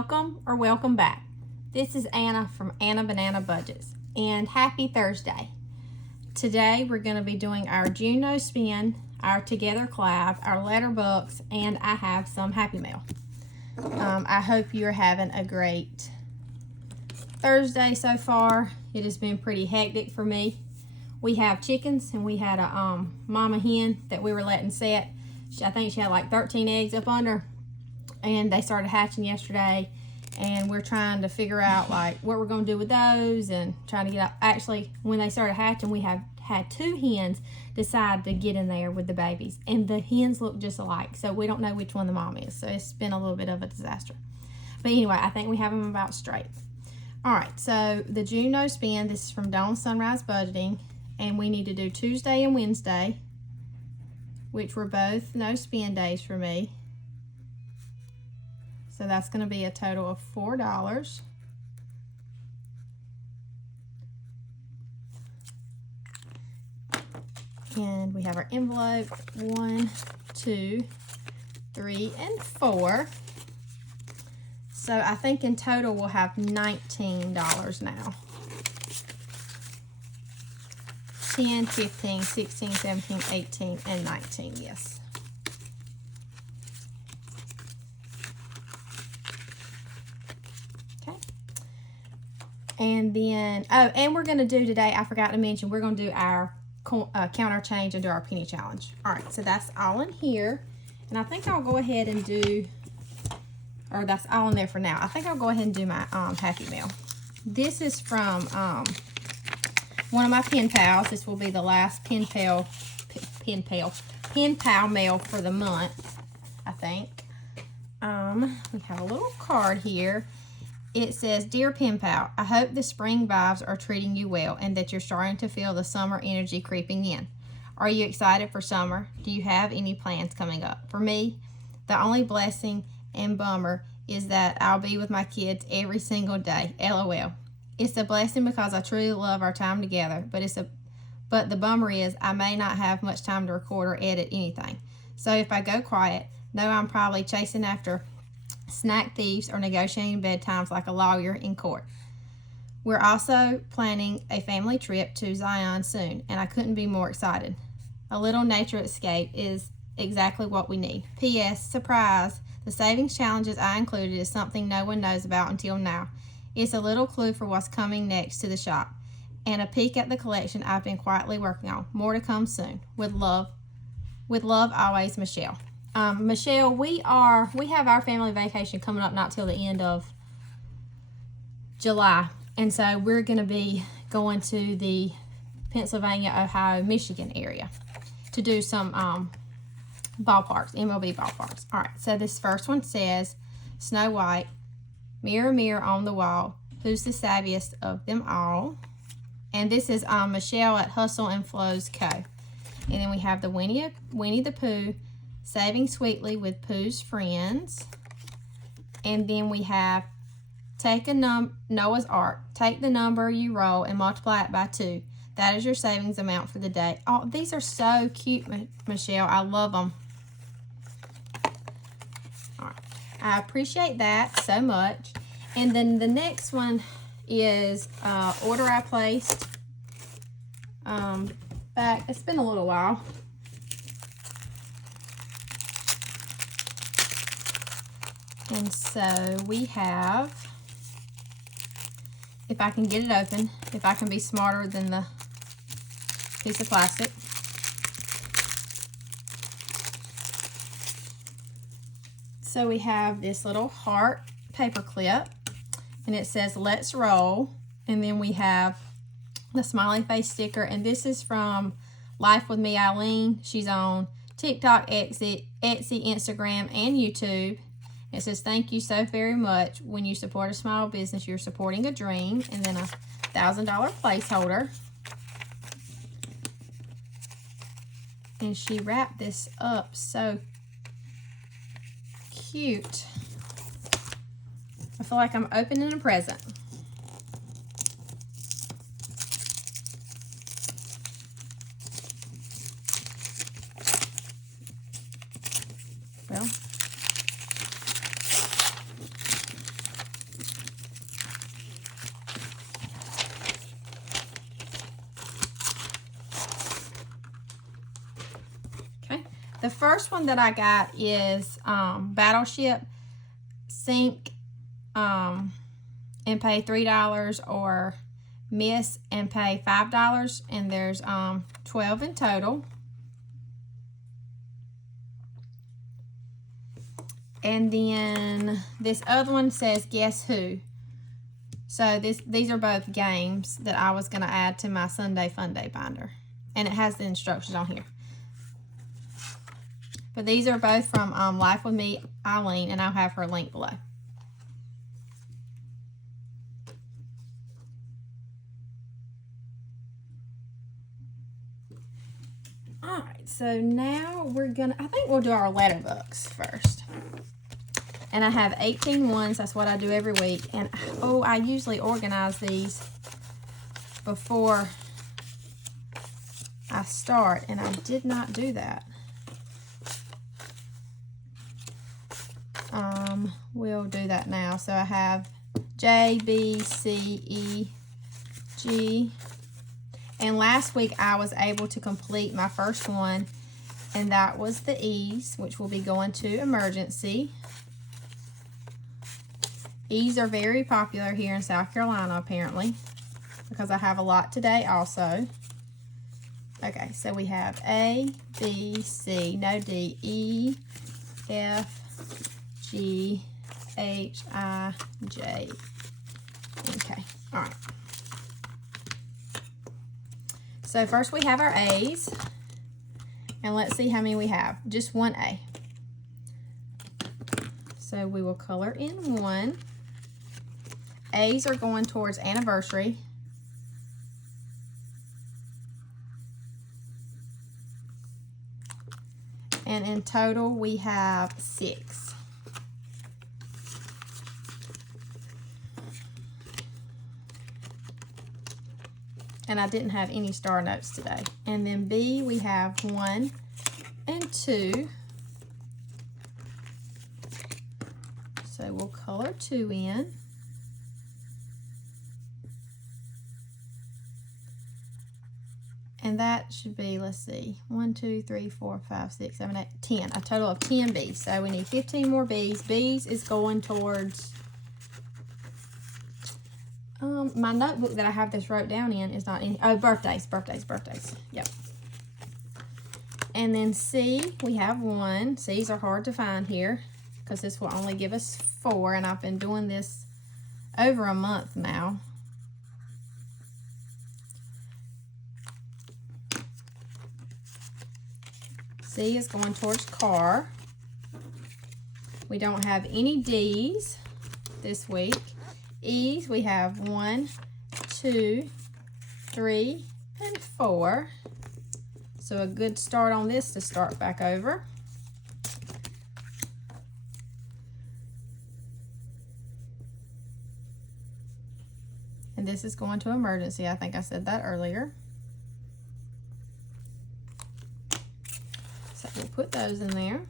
welcome or welcome back. This is Anna from Anna Banana Budgets, and happy Thursday. Today we're going to be doing our June No Spin, our Together Collab, our letter books, and I have some Happy Mail. I hope you're having a great Thursday so far. It has been pretty hectic for me. We have chickens, and we had a mama hen that we were letting set. I think she had like 13 eggs up under, and they started hatching yesterday, and we're trying to figure out like what we're going to do with those and trying to get out. Actually, when they started hatching, we have had two hens decide to get in there with the babies, and the hens look just alike, so we don't know which one the mom is, so it's been a little bit of a disaster. But anyway, I think we have them about straight. All right, so the June No Spin, this is from Dawn Sunrise Budgeting, and we need to do Tuesday and Wednesday, which were both no spin days for me. So that's going to be a total of $4. And we have our envelope, 1, 2, 3, and 4. So I think in total we'll have $19 now. 10, 15, 16, 17, 18, and 19, yes. Okay. And then, oh, and we're going to do today, I forgot to mention, we're going to do our counter change and do our penny challenge. All right, so that's all in here. And I think I'll go ahead and do, or that's all in there for now. I think I'll go ahead and do my Happy Mail. This is from one of my pen pals. This will be the last pen pal mail for the month, I think. We have a little card here. It says, "Dear Pen Pal, I hope the spring vibes are treating you well and that you're starting to feel the summer energy creeping in. Are you excited for summer? Do you have any plans coming up? For me, the only blessing and bummer is that I'll be with my kids every single day. LOL. It's a blessing because I truly love our time together, but the bummer is I may not have much time to record or edit anything. So if I go quiet, know I'm probably chasing after snack thieves or negotiating bedtimes like a lawyer in court. We're also planning a family trip to Zion soon, and I couldn't be more excited. A little nature escape is exactly what we need. P.S. Surprise! The savings challenges I included is something no one knows about until now. It's a little clue for what's coming next to the shop, and a peek at the collection I've been quietly working on. More to come soon. With love, always, Michelle." Michelle, we have our family vacation coming up not till the end of July, and so we're going to be going to the Pennsylvania, Ohio, Michigan area to do some ballparks, MLB ballparks. All right, so this first one says, "Snow White, mirror, mirror on the wall, who's the savviest of them all?" And this is Michelle at Hustle and Flows Co. And then we have the Winnie the Pooh, Saving Sweetly with Pooh's Friends. And then we have Noah's Ark. Take the number you roll and multiply it by 2. That is your savings amount for the day. Oh, these are so cute, Michelle. I love them. All right. I appreciate that so much. And then the next one is order I placed back. It's been a little while. And so we have, if I can get it open, if I can be smarter than the piece of plastic. So we have this little heart paper clip, and it says "Let's Roll," and then we have the smiley face sticker, and this is from Life with Me Eileen. She's on TikTok, Etsy, Instagram, and YouTube. It says, "Thank you so very much. When you support a small business, you're supporting a dream." And then a $1,000 placeholder. And she wrapped this up so cute. I feel like I'm opening a present. Well, The first one that I got is Battleship. Sync and pay $3, or Miss and pay $5, and there's 12 in total. And then this other one says Guess Who. So these are both games that I was going to add to my Sunday Fun Day binder. And it has the instructions on here. But these are both from Life With Me, Eileen, and I'll have her link below. Alright, so now I think we'll do our letter books first. And I have 18 ones. That's what I do every week. And, oh, I usually organize these before I start, and I did not do that. We'll do that now. So I have J, B, C, E, G. And last week I was able to complete my first one, and that was the E's, which will be going to emergency. E's are very popular here in South Carolina, apparently, because I have a lot today also. Okay, so we have A, B, C, no D, E, F, G, H, I, J. Okay, all right. So first we have our A's, and let's see how many we have. Just one A. So we will color in one. A's are going towards anniversary. And in total we have 6. And I didn't have any star notes today. And then B, we have 1 and 2. So we'll color 2 in. And that should be, let's see, 1, 2, 3, 4, 5, 6, 7, 8, 10. A total of 10 B's. So we need 15 more B's. B's is going towards... my notebook that I have this wrote down in is not any. Oh, birthdays. Yep. And then C, we have 1. C's are hard to find here because this will only give us 4, and I've been doing this over a month now. C is going towards car. We don't have any D's this week. E's, we have 1, 2, 3, and 4. So a good start on this to start back over. And this is going to emergency. I think I said that earlier. So we'll put those in there.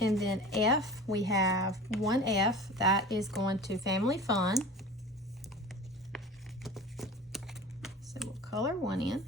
And then F, we have 1 F. That is going to family fun. So we'll color 1 in.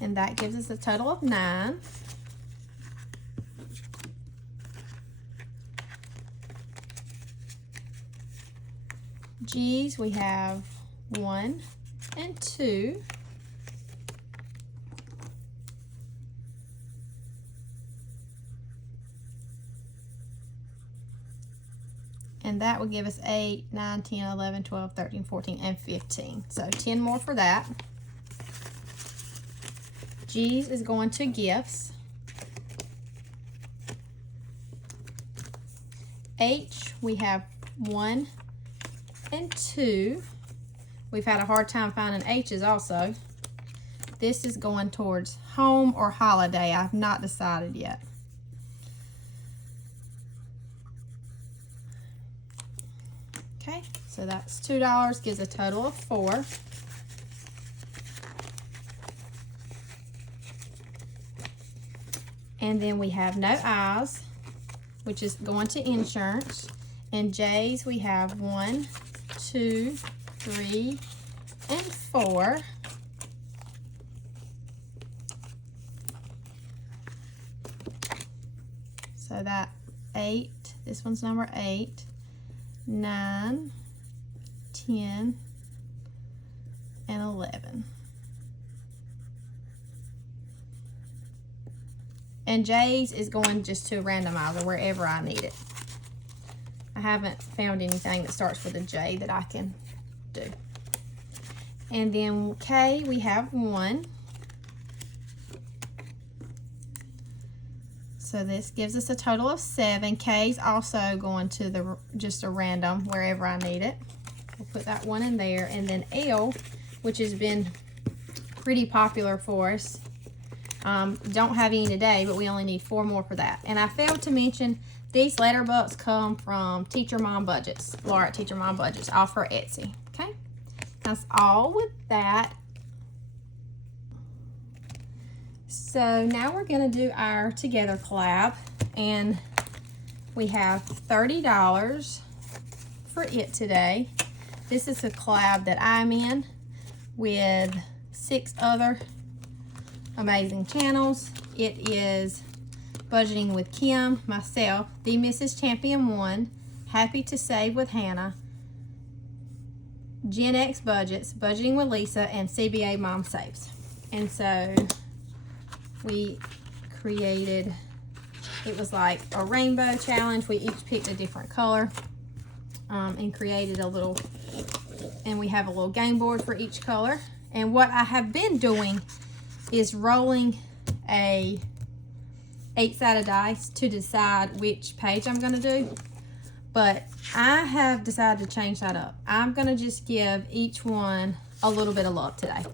And that gives us a total of 9. G's, we have 1 and 2. And that would give us 8, 9, 10, 11, 12, 13, 14, and 15. So 10 more for that. G's is going to gifts. H, we have 1 and 2. We've had a hard time finding H's also. This is going towards home or holiday. I've not decided yet. Okay, so that's $2, gives a total of 4. And then we have no I's, which is going to insurance. In J's, we have 1, 2, 3, and 4. So that 8, this one's number 8, 9, 10, and 11. And J's is going just to a randomizer wherever I need it. I haven't found anything that starts with a J that I can do. And then K, we have 1. So this gives us a total of 7. K's also going to the just a random wherever I need it. We'll put that 1 in there. And then L, which has been pretty popular for us. Don't have any today, but we only need 4 more for that. And I failed to mention these letter books come from Teacher Mom Budgets. Laura at Teacher Mom Budgets, off her Etsy. Okay, that's all with that. So now we're going to do our Together collab, and we have $30 for it today. This is a collab that I'm in with 6 other amazing channels. It is Budgeting with Kim, myself, the Mrs. Champion 1, Happy to Save with Hannah, Gen X Budgets, Budgeting with Lisa, and CBA Mom Saves. And so we created, it was like a rainbow challenge. We each picked a different color and created a little, and we have a little game board for each color. And what I have been doing is rolling a 8-sided dice to decide which page I'm going to do. But I have decided to change that up. I'm going to just give each one a little bit of love today.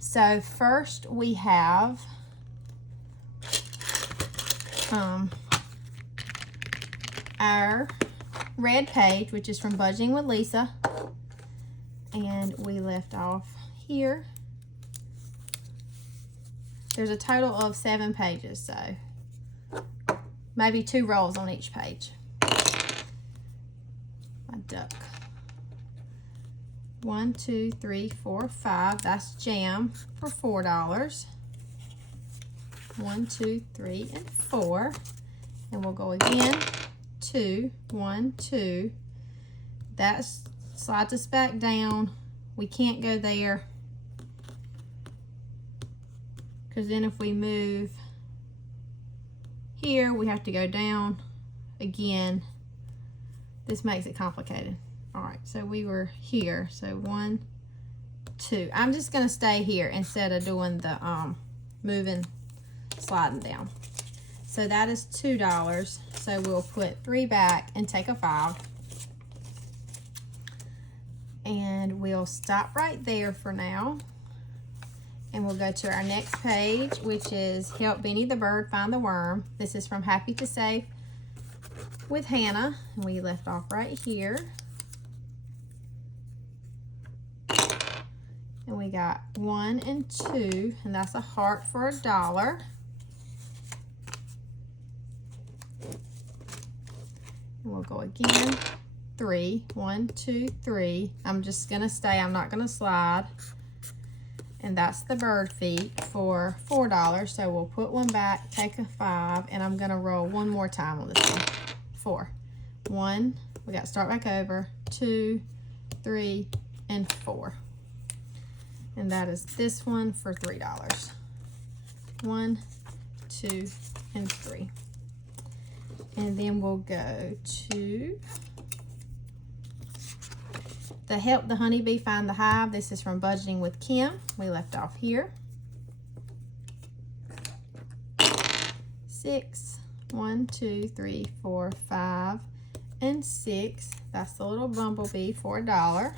So first we have our red page, which is from Budgeting with Lisa. And we left off here. There's a total of 7 pages, so maybe 2 rows on each page. My duck. 1, 2, 3, 4, 5. That's jam for $4. 1, 2, 3, and 4. And we'll go again. 2, 1, 2. That slides us back down. We can't go there, because then if we move here, we have to go down again. This makes it complicated. All right, so we were here. So 1, 2. I'm just going to stay here instead of doing the moving, sliding down. So that is $2. So we'll put 3 back and take a 5. And we'll stop right there for now. And we'll go to our next page, which is Help Benny the Bird Find the Worm. This is from Happy to Save with Hannah. And we left off right here. And we got 1 and 2, and that's a heart for $1. And we'll go again. 3, 1, 2, 3. I'm just gonna stay, I'm not gonna slide. And that's the bird feet for $4. So we'll put 1 back, take a 5, and I'm gonna roll 1 more time on this one. 4. 1, we got to start back over. 2, 3, and 4. And that is this one for $3. 1, 2, and 3. And then we'll go to the Help the Honeybee Find the Hive. This is from Budgeting with Kim. We left off here. 6, 1, 2, 3, 4, 5, and 6. That's the little bumblebee for $1.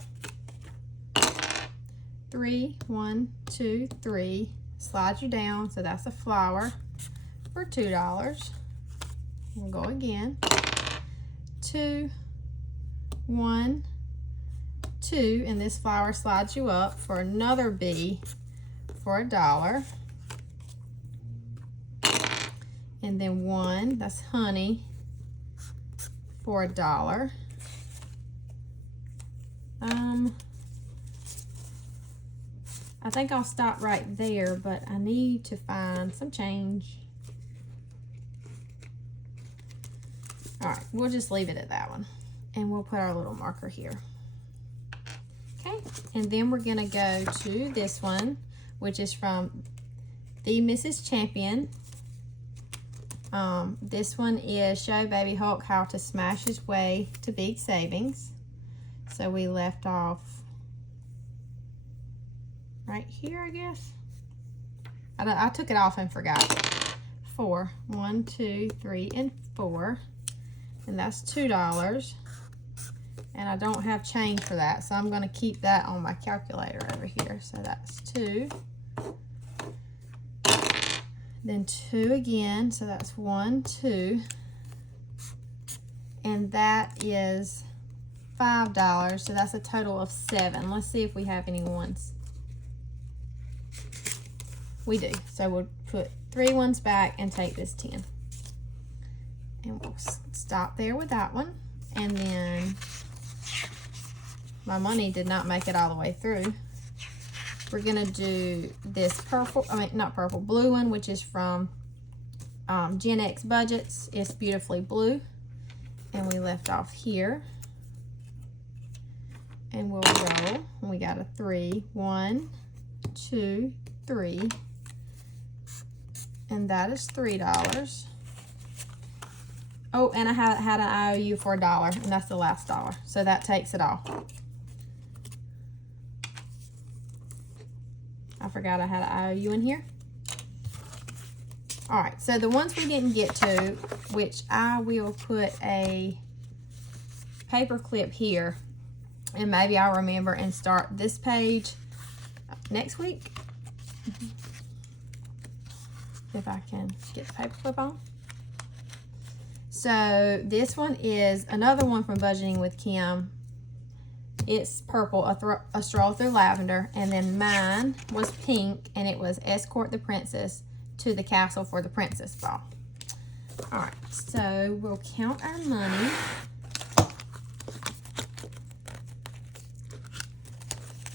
3, 1, 2, 3. Slide you down, so that's a flower for $2. We'll go again. 2, 1, 2, and this flower slides you up for another bee for $1. And then 1, that's honey for $1. I think I'll stop right there, but I need to find some change. All right, we'll just leave it at that one. And we'll put our little marker here. Okay, and then we're gonna go to this one, which is from the Mrs. Champion. This one is Show Baby Hulk How to Smash His Way to Big Savings. So we left off right here, I guess. I took it off and forgot. 4. 1, 2, 3, and 4. And that's $2. And I don't have change for that, so I'm going to keep that on my calculator over here. So that's 2. Then 2 again, so that's 1, 2. And that is $5, so that's a total of 7. Let's see if we have any ones. We do, so we'll put 3 ones back and take this 10. And we'll stop there with that one. And then my money did not make it all the way through. We're gonna do this purple, not purple, blue one, which is from Gen X Budgets. It's beautifully blue. And we left off here. And we'll roll. And we got a 3. 1, 2, 3. And that is $3. Oh, and I had an IOU for $1, and that's the last dollar. So that takes it all. I forgot I had an IOU in here. All right, so the ones we didn't get to, which I will put a paper clip here, and maybe I'll remember and start this page next week. If I can get the paper clip on. So this one is another one from Budgeting with Kim. It's purple, a stroll through lavender, and then mine was pink, and it was Escort the Princess to the Castle for the Princess Ball. All right, so we'll count our money.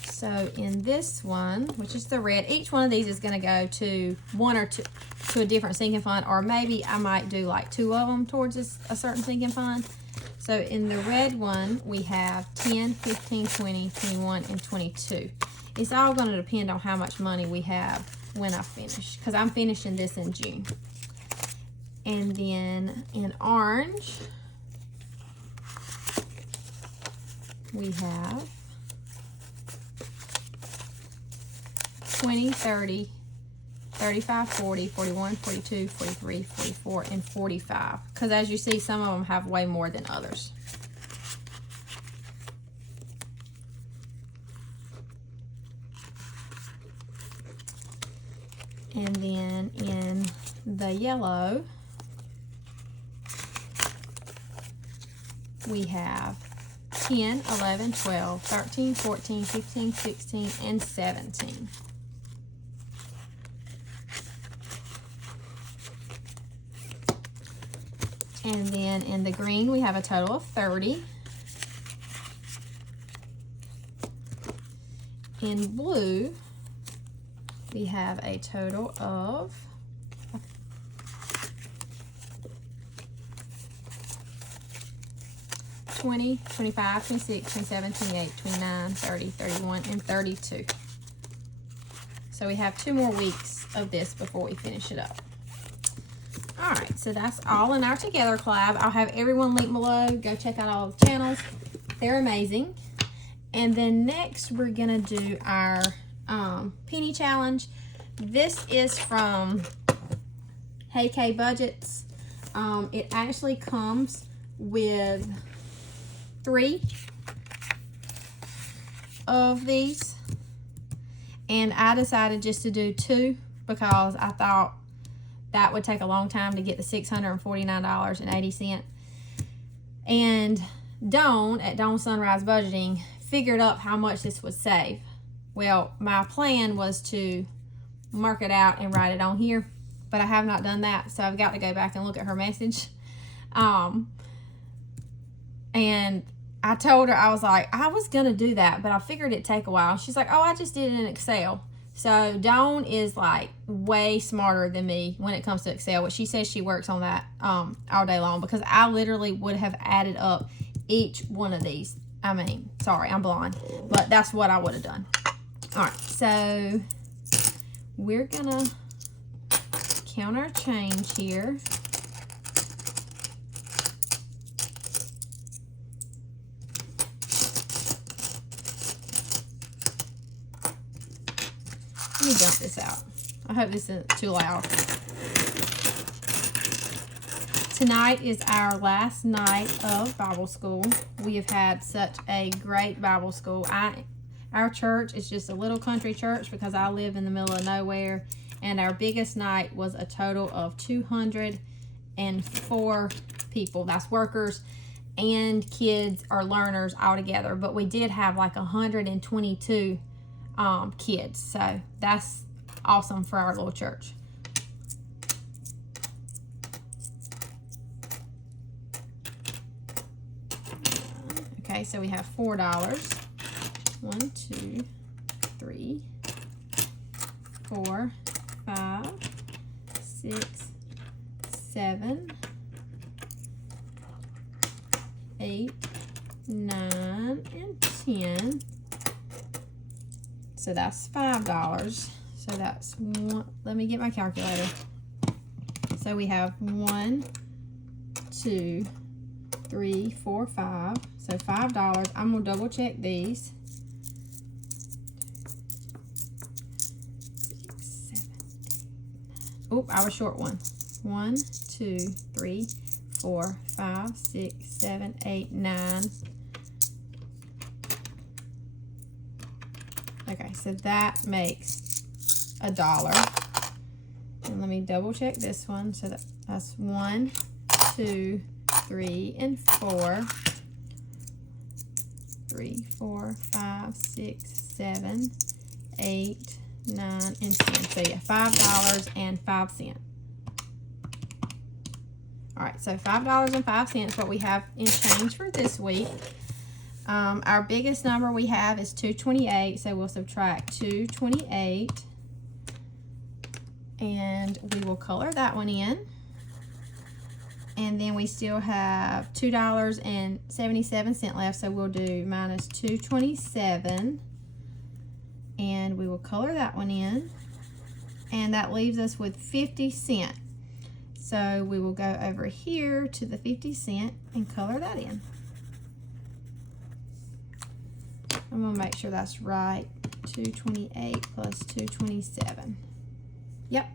So in this one, which is the red, each one of these is going to go to one or two, to a different sinking fund, or maybe I might do like 2 of them towards a certain sinking fund. So in the red one, we have 10, 15, 20, 21, and 22. It's all going to depend on how much money we have when I finish, because I'm finishing this in June. And then in orange, we have 20, 30, 35, 40, 41, 42, 43, 44, and 45. Because as you see, some of them have way more than others. And then in the yellow, we have 10, 11, 12, 13, 14, 15, 16, and 17. And then in the green, we have a total of 30. In blue, we have a total of 20, 25, 26, 27, 28, 29, 30, 31, and 32. So we have 2 more weeks of this before we finish it up. All right, so that's all in our Together collab. I'll have everyone linked below. Go check out all the channels. They're amazing. And then next, we're going to do our penny challenge. This is from Hey K Budgets. It actually comes with 3 of these. And I decided just to do 2 because I thought that would take a long time to get the $649.80. And Dawn at Dawn Sunrise Budgeting figured up how much this would save. Well, my plan was to mark it out and write it on here, but I have not done that, so I've got to go back and look at her message. And I told her, I was like, I was going to do that, but I figured it'd take a while. She's like, oh, I just did it in Excel. So Dawn is like way smarter than me when it comes to Excel, but she says she works on that all day long, because I literally would have added up each one of these. I mean, sorry, I'm blind, but that's what I would have done. All right, so we're gonna count our change here. Let me dump this out. I hope this isn't too loud. Tonight is our last night of Bible school. We have had such a great Bible school. Our church is just a little country church because I live in the middle of nowhere, and our biggest night was a total of 204 people. That's workers and kids or learners all together, but we did have like 122 kids, so that's awesome for our little church. Okay, so we have $4. 1, 2, 3, 4, 5, 6, 7, 8, 9, and 10. So that's $5. So that's one. Let me get my calculator. So we have 1, 2, 3, 4, 5. So $5. I'm gonna double check these. 6, 7, 8, 9. Oh, I was short one. 1, 2, 3, 4, 5, 6, 7, 8, 9. Okay, so that makes $1. And let me double check this one. So that's 1, 2, 3, and 4. 3, 4, 5, 6, 7, 8, 9, and 10. So yeah, $5.05. All right, so $5.05 what we have in change for this week. Our biggest number we have is 228, so we'll subtract 228, and we will color that one in. And then we still have $2.77 left, so we'll do minus 227, and we will color that one in, and that leaves us with 50 cents. So we will go over here to the 50 cent and color that in. I'm gonna make sure that's right. 228 plus 227. Yep,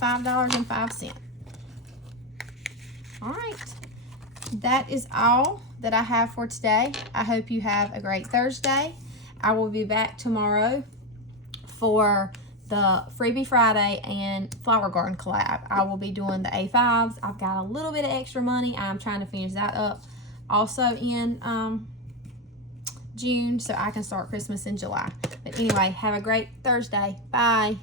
$5.05. All right, that is all that I have for today. I hope you have a great Thursday. I will be back tomorrow for the Freebie Friday and Flower Garden collab. I will be doing the A5s. I've got a little bit of extra money. I'm trying to finish that up also in June, so I can start Christmas in July. But anyway, have a great Thursday. Bye.